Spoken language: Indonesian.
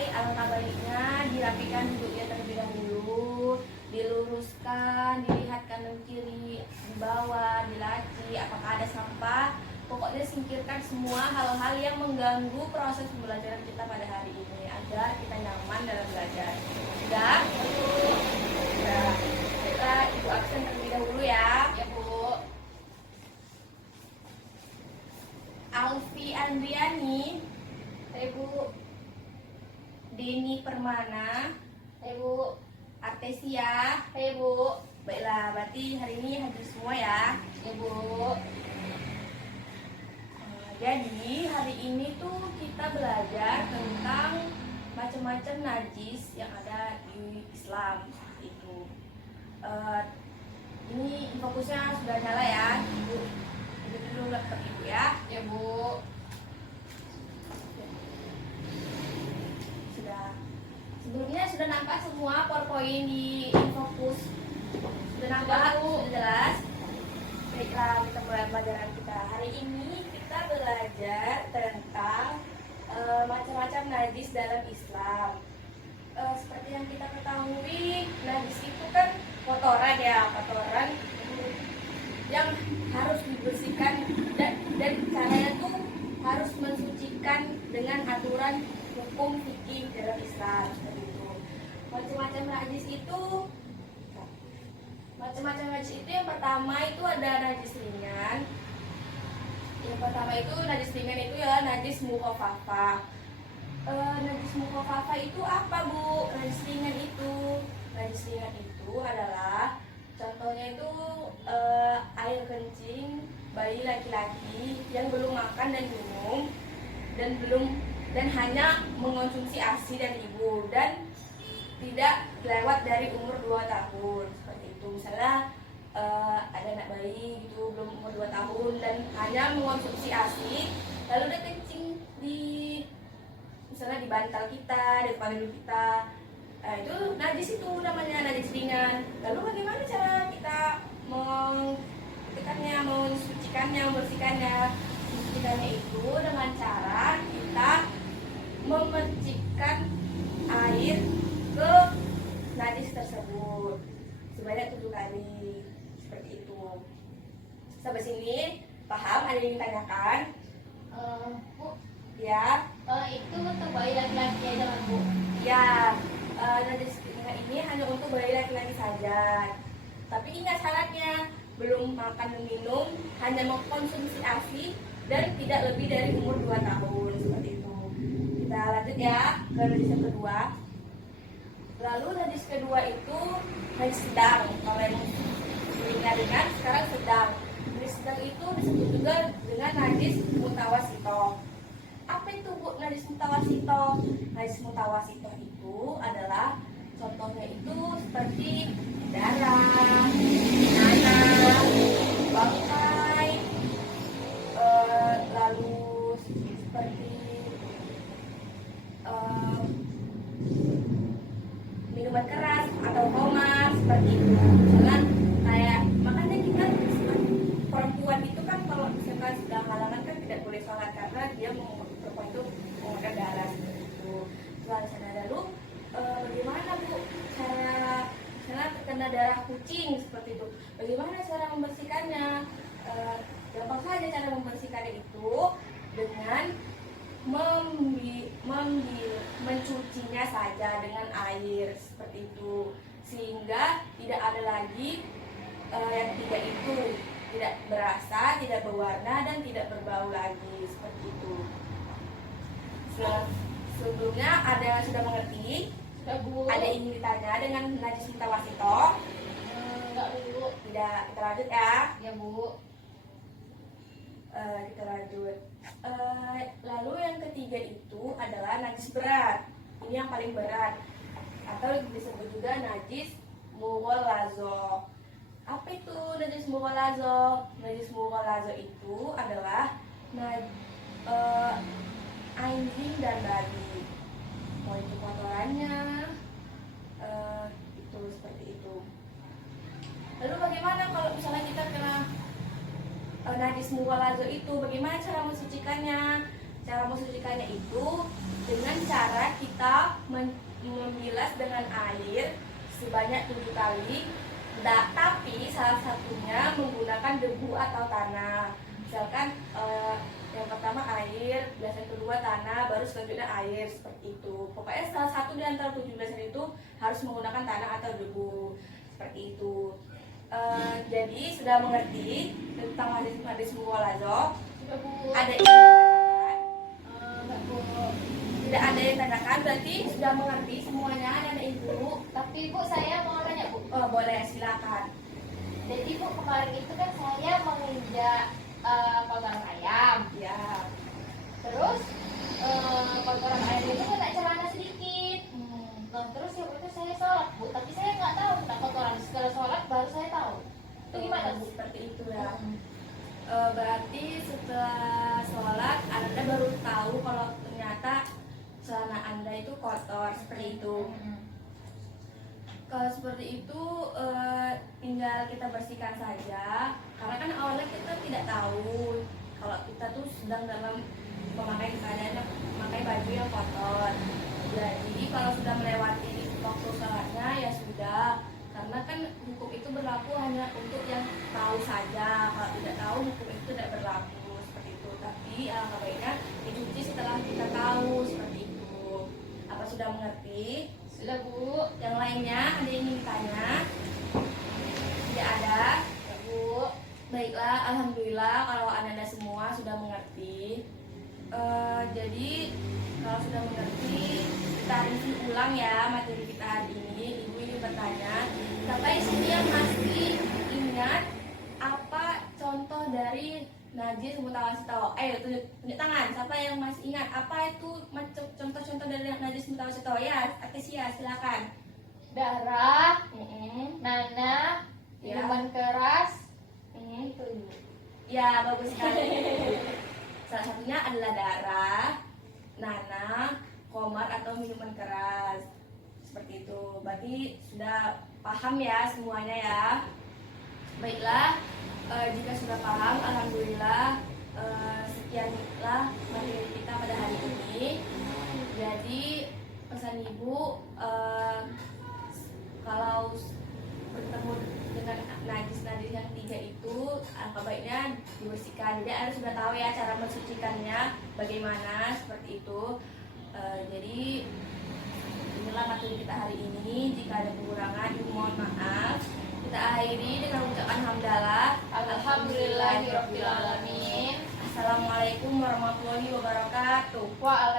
selesai, alangkah baiknya dirapikan duduknya terlebih dahulu, diluruskan, dilihat kanan kiri, di bawah, di laci, apakah ada sampah. Pokoknya singkirkan semua hal-hal yang mengganggu proses pembelajaran kita pada hari ini agar kita nyaman dalam belajar. Sudah? Sudah. Kita ibu absen terlebih dahulu ya. Ya Bu. Alfi Andriani, Bu. Deni Permana, Bu. Artesia. Bu. Baiklah, berarti hari ini hadir semua ya. Ya Bu. Jadi hari ini tuh kita belajar tentang macam-macam najis yang ada di Islam itu. Ini fokusnya sudah nyala ya, Ibu. Ibu dulu laptop Ibu ya. Ya Bu. Sudah. Sebelumnya sudah nampak semua PowerPoint di Infokus. Sudah nampak? Sudah jelas? Baiklah, kita mulai pelajaran kita. Hari ini kita belajar tentang macam-macam najis dalam Islam. Seperti yang kita ketahui, najis itu kan kotoran ya, kotoran yang harus dibersihkan dan caranya tuh harus mensucikan dengan aturan hukum fikih dalam Islam seperti itu. Macam-macam najis itu yang pertama itu ada najis ringan. Yang pertama itu najis ringan itu ya najis mukhafafah. Najis mukhafafah itu apa Bu? Najis ringan itu adalah contohnya itu air kencing bayi laki-laki yang belum makan dan minum dan hanya mengonsumsi ASI dari ibu dan tidak lewat dari umur 2 tahun seperti itu. Misalnya ada anak bayi gitu belum umur 2 tahun dan hanya mengonsumsi ASI lalu dia kencing di misalnya di bantal kita, di tempat duduk kita. Itu najis, itu namanya najis ringan. Lalu bagaimana cara kita mensucikannya, membersihkannya? Membersihkannya itu dengan cara kita memercikkan air ke najis tersebut sebanyak 7 kali seperti itu. Sampai sini paham? Ada yang ditanyakan? Bu. Ya. Itu untuk bayi laki-laki aja kan Bu? Ya. Najis ringan ini hanya untuk bayi laki-laki saja. Tapi ingat syaratnya, belum makan dan minum, hanya mengkonsumsi ASI dan tidak lebih dari umur 2 tahun seperti itu. Kita lanjut ya ke najis yang kedua. Lalu najis kedua itu najis sedang. Kalau yang ringan-ringan sekarang sedang. Najis sedang itu disebut juga dengan najis mutawasito. Apa itu Bu najis mutawasito? Najis mutawasito itu adalah contohnya itu seperti darah, nanah, bangkai, lalu seperti minuman keras atau koma seperti itu. Misalkan kayak makanya kita perempuan itu kan kalau misalkan sedang halangan kan tidak boleh sholat karena dia perempuan itu mengeluarkan darah seperti itu. Setelah lalu bagaimana Bu cara misalnya terkena darah kucing seperti itu, bagaimana cara membersihkannya? Gampang saja cara membersihkannya itu dengan mencucinya saja dengan air seperti itu sehingga tidak ada lagi yang ketiga itu tidak berasa, tidak berwarna dan tidak berbau lagi seperti itu. Sebelumnya ada yang sudah mengerti? Sudah Bu. Ada yang ingin ditanya dengan najis mutawasito? Enggak Bu. Tidak, kita lanjut ya. Ya Bu. Kita lanjut. Lalu yang ketiga itu adalah najis berat. Ini yang paling berat atau disebut juga najis mughalazo. Apa itu najis mughalazo? Najis mughalazo itu adalah anjing dan babi. Mau itu kotorannya itu seperti itu. Lalu bagaimana kalau misalnya kita kena najis mughalazo itu, bagaimana cara mensucikannya? Cara mensucikannya itu dengan cara kita membilas dengan air sebanyak 7 kali, tapi salah satunya menggunakan debu atau tanah. Misalkan yang pertama air, bilasan kedua tanah, baru selanjutnya air, seperti itu. Pokoknya salah satu di antara 7 bilasan itu harus menggunakan tanah atau debu, seperti itu. Jadi sudah mengerti tentang hadis mughalladzah? Sudah Bu. Ada yang ditanyakan? Enggak Bu. Tidak ada yang ditanyakan, berarti sudah mengerti semuanya, anak ibu. Tapi Bu, saya mau tanya Bu. Oh, boleh, silakan. Jadi Bu, kemarin itu kan saya menginjak kotoran ayam. Ya. Terus kotoran ayam itu kena celana sedikit. Nah, terus ya itu saya sholat Bu, tapi saya nggak tahu tentang kotoran. Setelah sholat baru saya tahu. Itu gimana Bu? Seperti itu ya. Berarti setelah sholat Anda baru tahu kalau ternyata celana Anda itu kotor, seperti itu. Kalau seperti itu tinggal kita bersihkan saja, karena kan awalnya kita tidak tahu kalau kita tuh sedang dalam memakai baju yang kotor. Jadi kalau sudah melewati waktu sholatnya ya sudah, karena kan hukum itu berlaku hanya untuk yang tahu saja. Kalau tidak tahu hukum itu tidak berlaku, seperti itu. Tapi alangkah baiknya dicuci setelah kita tahu, seperti itu. Apa sudah mengerti? Sudah Bu. Yang lainnya ada yang ingin ditanya? Tidak ada? Ya Bu. Baiklah, alhamdulillah kalau anda semua sudah mengerti. Jadi kalau sudah mengerti, kita review ulang ya materi kita hari ini. Ibu ingin bertanya, sampai sini yang masih ingat apa contoh dari najis mutawasito? Tunjuk tangan. Siapa yang masih ingat apa itu contoh-contoh dari najis mutawasito? Ya, Atesia, silakan. Darah, nanah, Ya. minuman keras, itu Bu. Ya, bagus sekali. Salah satunya adalah darah, nanah, komar atau minuman keras. Seperti itu. Berarti sudah paham ya semuanya ya. Baiklah, jika sudah paham, alhamdulillah sekianlah materi kita pada hari ini. Jadi pesan ibu, kalau bertemu dengan najis-najis yang 3 itu, alangkah baiknya dibersihkan. Jadi Anda sudah tahu ya cara mensucikannya bagaimana, seperti itu. Jadi inilah materi kita hari ini. Jika ada kekurangan, ibu mohon maaf. Kita akhiri dengan ucapan hamdalah. Alhamdulillahirobbilalamin. Assalamualaikum warahmatullahi wabarakatuh. Waalaikumsalam.